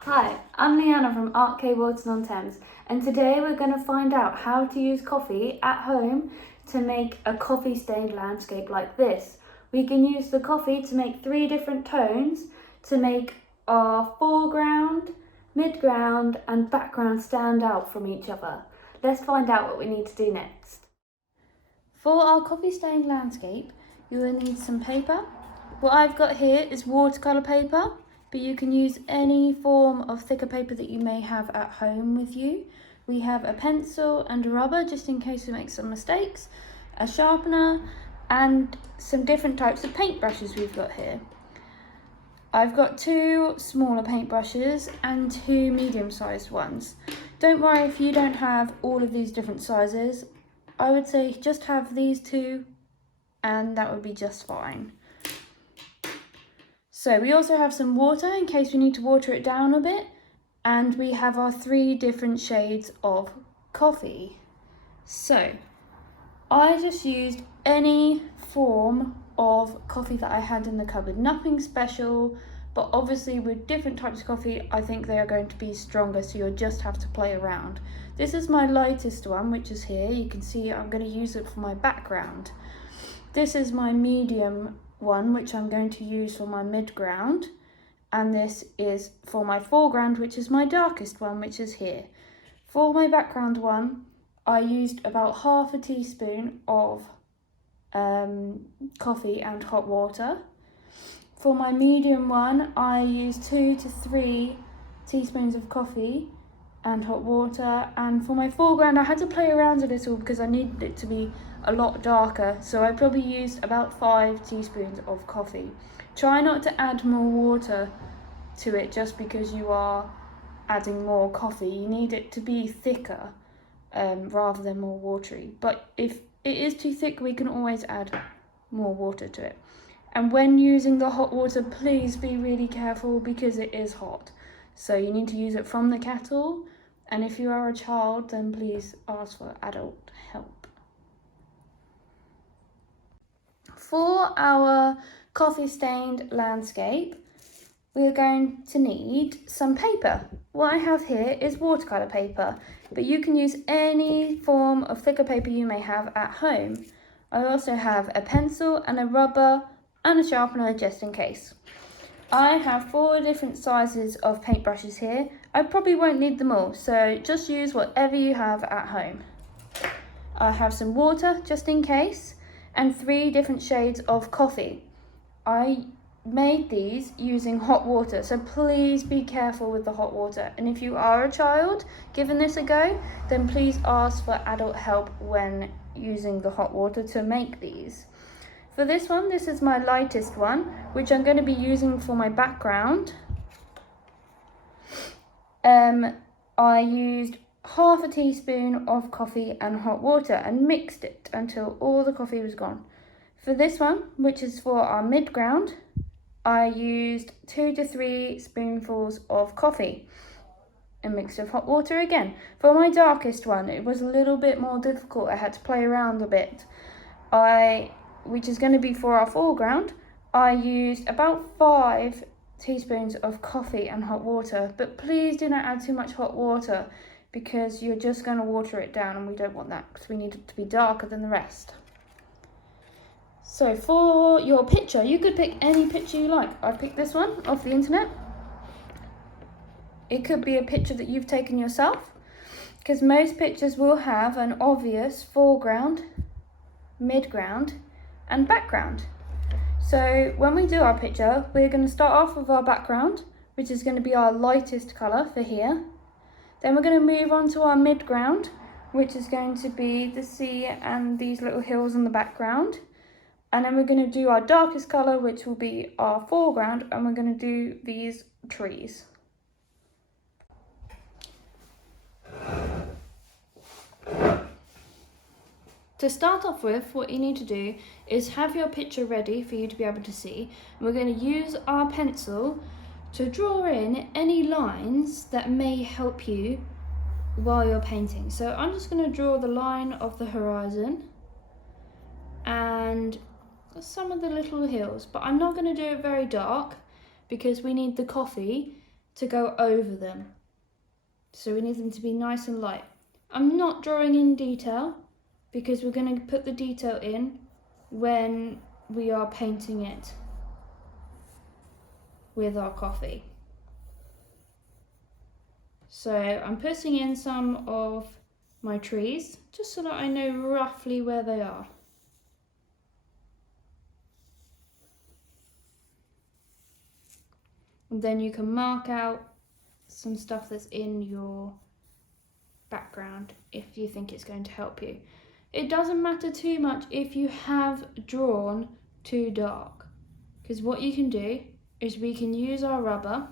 Hi, I'm Leanna from Art K Walton-on-Thames, and today we're going to find out how to use coffee at home to make a coffee stained landscape like this. We can use the coffee to make 3 different tones to make our foreground, midground and background stand out from each other. Let's find out what we need to do next. For our coffee stained landscape, you will need some paper. What I've got here is watercolour paper, but you can use any form of thicker paper that you may have at home with you. We have a pencil and a rubber just in case we make some mistakes, a sharpener and some different types of paintbrushes we've got here. I've got 2 smaller paintbrushes and 2 medium-sized ones. Don't worry if you don't have all of these different sizes. I would say just have these 2 and that would be just fine. So we also have some water in case we need to water it down a bit, and we have our 3 different shades of coffee. So I just used any form of coffee that I had in the cupboard, nothing special, but obviously with different types of coffee I think they are going to be stronger, so you'll just have to play around. This is my lightest one, which is here. You can see I'm going to use it for my background. This is my medium one, which I'm going to use for my midground, and this is for my foreground, which is my darkest one, which is here. For my background one, I used about half a teaspoon of coffee and hot water. For my medium one, I used 2 to 3 teaspoons of coffee and hot water, and for my foreground I had to play around a little because I needed it to be a lot darker, so I probably used about 5 teaspoons of coffee. Try not to add more water to it just because you are adding more coffee. You need it to be thicker rather than more watery, but if it is too thick we can always add more water to it. And when using the hot water, please be really careful because it is hot, so you need to use it from the kettle, and if you are a child then please ask for adult help. For our coffee stained landscape, we're going to need some paper. What I have here is watercolour paper, but you can use any form of thicker paper you may have at home. I also have a pencil and a rubber and a sharpener just in case. I have 4 different sizes of paintbrushes here. I probably won't need them all, so just use whatever you have at home. I have some water just in case, and 3 different shades of coffee. I made these using hot water, so please be careful with the hot water, and if you are a child giving this a go, then please ask for adult help when using the hot water to make these. For this one, this is my lightest one, which I'm going to be using for my background. I used half a teaspoon of coffee and hot water and mixed it until all the coffee was gone. For this one, which is for our midground, I used 2 to 3 spoonfuls of coffee and mixed with hot water again. For my darkest one, it was a little bit more difficult. I had to play around a bit. Which is going to be for our foreground, I used about 5 teaspoons of coffee and hot water, but please do not add too much hot water because you're just going to water it down, and we don't want that because we need it to be darker than the rest. So for your picture, you could pick any picture you like. I picked this one off the internet. It could be a picture that you've taken yourself, because most pictures will have an obvious foreground, midground and background. So when we do our picture, we're going to start off with our background, which is going to be our lightest colour for here. Then we're going to move on to our midground, which is going to be the sea and these little hills in the background. And then we're going to do our darkest colour, which will be our foreground, and we're going to do these trees. To start off with, what you need to do is have your picture ready for you to be able to see. We're going to use our pencil to draw in any lines that may help you while you're painting. So I'm just going to draw the line of the horizon, and some of the little hills, but I'm not going to do it very dark because we need the coffee to go over them. So we need them to be nice and light. I'm not drawing in detail because we're going to put the detail in when we are painting it with our coffee. So I'm putting in some of my trees just so that I know roughly where they are. And then you can mark out some stuff that's in your background if you think it's going to help you. It doesn't matter too much if you have drawn too dark, because what you can do is we can use our rubber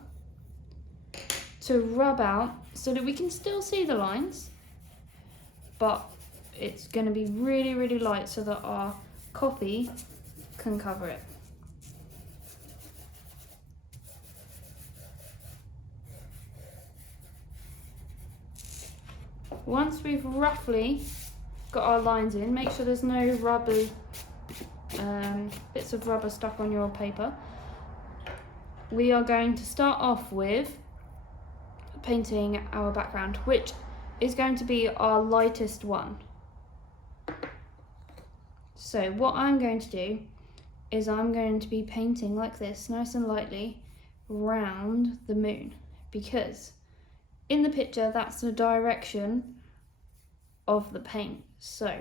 to rub out so that we can still see the lines, but it's going to be really, really light so that our coffee can cover it. Once we've roughly got our lines in, make sure there's no rubber, bits of rubber stuck on your paper. We are going to start off with painting our background, which is going to be our lightest one. So what I'm going to do is I'm going to be painting like this, nice and lightly, round the moon, because in the picture that's the direction of the paint. So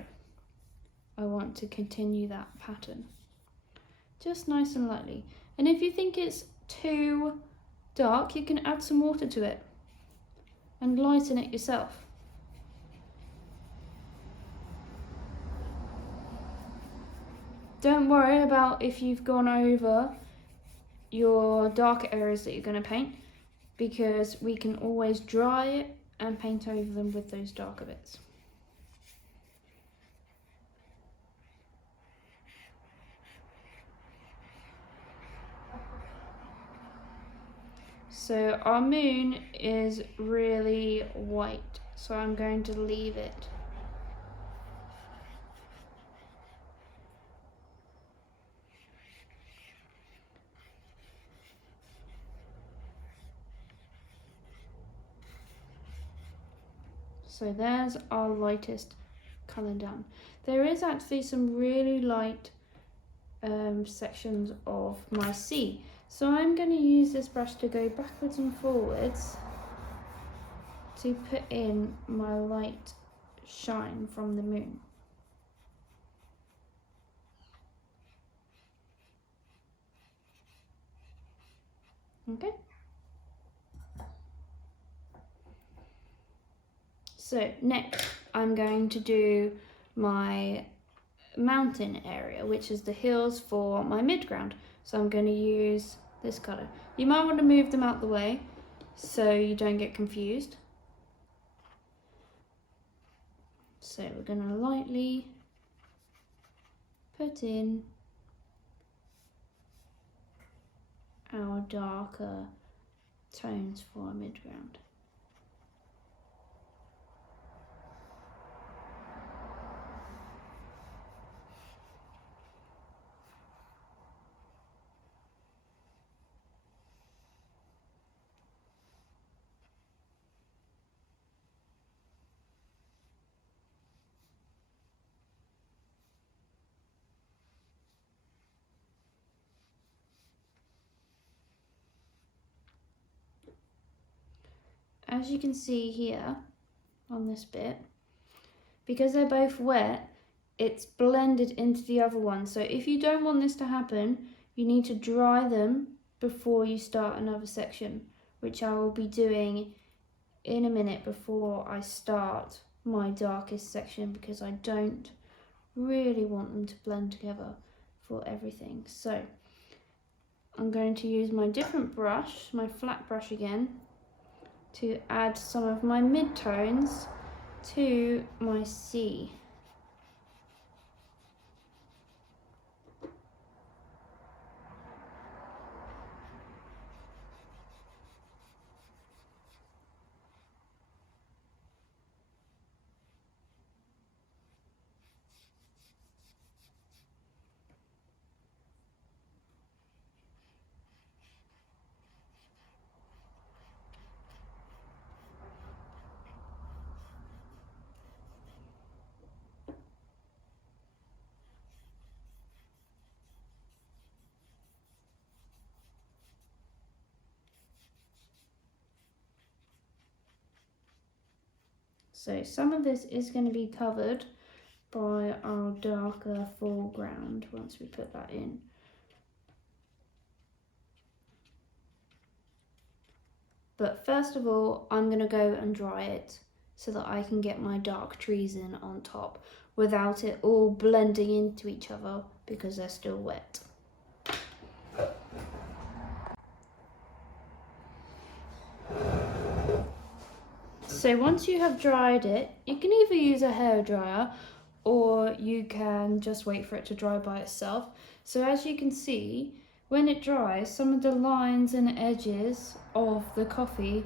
I want to continue that pattern, just nice and lightly. And if you think it's too dark, you can add some water to it and lighten it yourself. Don't worry about if you've gone over your darker areas that you're going to paint, because we can always dry it and paint over them with those darker bits. So our moon is really white, so I'm going to leave it. So there's our lightest colour done. There is actually some really light sections of my sea. So I'm going to use this brush to go backwards and forwards to put in my light shine from the moon. Okay. So next I'm going to do my mountain area, which is the hills for my midground. So I'm going to use this colour. You might want to move them out the way so you don't get confused. So we're going to lightly put in our darker tones for our midground. As you can see here on this bit, because they're both wet, it's blended into the other one. So if you don't want this to happen, you need to dry them before you start another section, which I will be doing in a minute before I start my darkest section, because I don't really want them to blend together for everything. So I'm going to use my different brush, my flat brush again, to add some of my mid-tones to my sea. So some of this is going to be covered by our darker foreground once we put that in. But first of all, I'm going to go and dry it so that I can get my dark trees in on top without it all blending into each other because they're still wet. So once you have dried it, you can either use a hairdryer or you can just wait for it to dry by itself. So as you can see, when it dries, some of the lines and edges of the coffee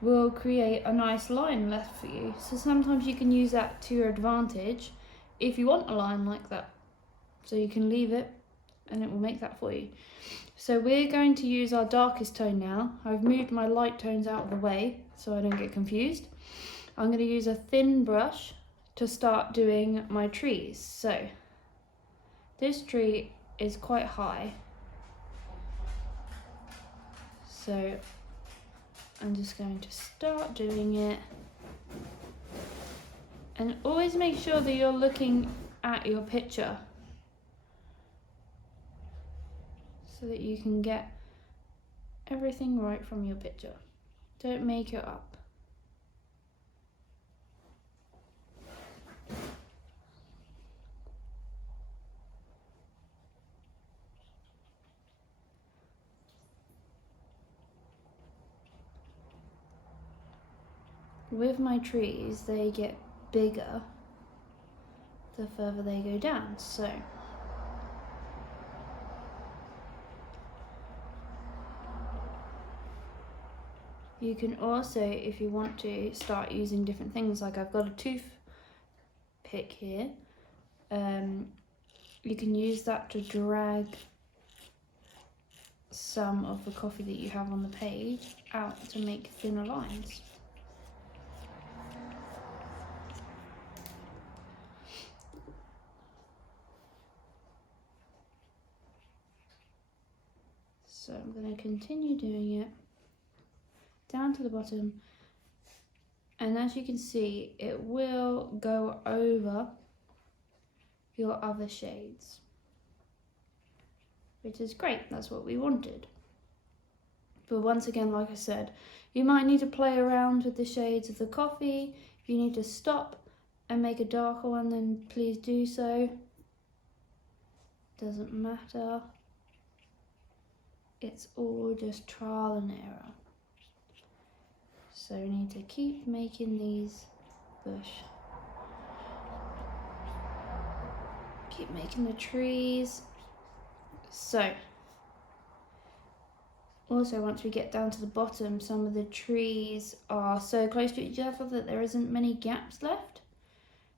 will create a nice line left for you. So sometimes you can use that to your advantage if you want a line like that. So you can leave it and it will make that for you. So we're going to use our darkest tone now. I've moved my light tones out of the way so I don't get confused. I'm going to use a thin brush to start doing my trees. So this tree is quite high. So I'm just going to start doing it. And always make sure that you're looking at your picture so that you can get everything right from your picture. Don't make it up. With my trees, they get bigger the further they go down, so you can also, if you want to, start using different things. Like I've got a toothpick here. You can use that to drag some of the coffee that you have on the page out to make thinner lines. So I'm going to continue doing it down to the bottom, and as you can see, it will go over your other shades, which is great. That's what we wanted. But once again, like I said, you might need to play around with the shades of the coffee. If you need to stop and make a darker one, then please do so. Doesn't matter. It's all just trial and error. So we need to keep making these bush. Keep making the trees. So, also once we get down to the bottom, some of the trees are so close to each other that there isn't many gaps left.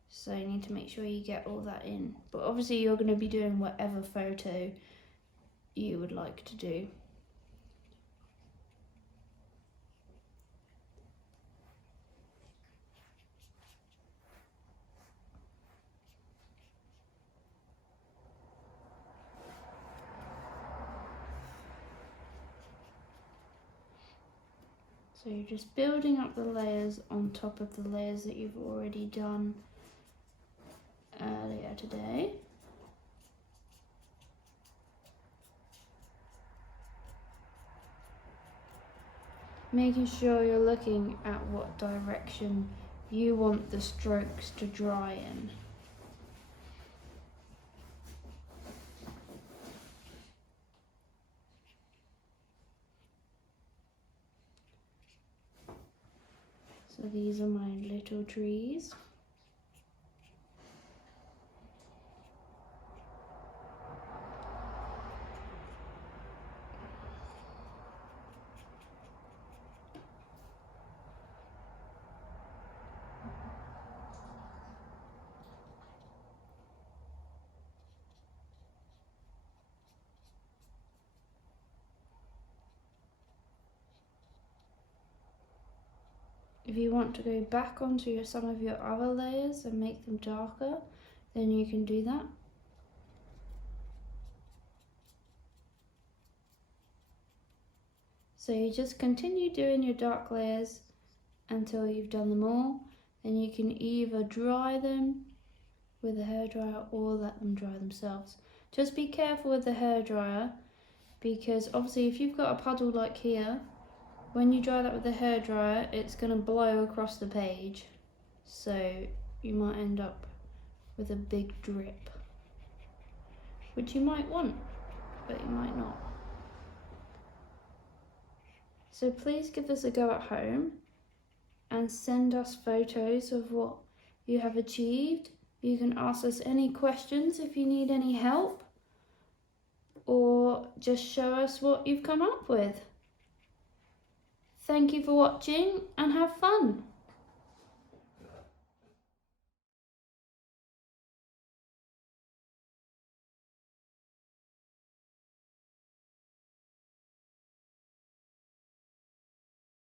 So you need to make sure you get all that in. But obviously you're going to be doing whatever photo you would like to do. So you're just building up the layers on top of the layers that you've already done earlier today. Making sure you're looking at what direction you want the strokes to dry in. So these are my little trees. If you want to go back onto some of your other layers and make them darker, then you can do that. So you just continue doing your dark layers until you've done them all. then you can either dry them with a hairdryer or let them dry themselves. Just be careful with the hairdryer, because obviously if you've got a puddle like here, when you dry that with the hairdryer, it's going to blow across the page, so you might end up with a big drip, which you might want, but you might not. So please give this a go at home and send us photos of what you have achieved. You can ask us any questions if you need any help, or just show us what you've come up with. Thank you for watching and have fun.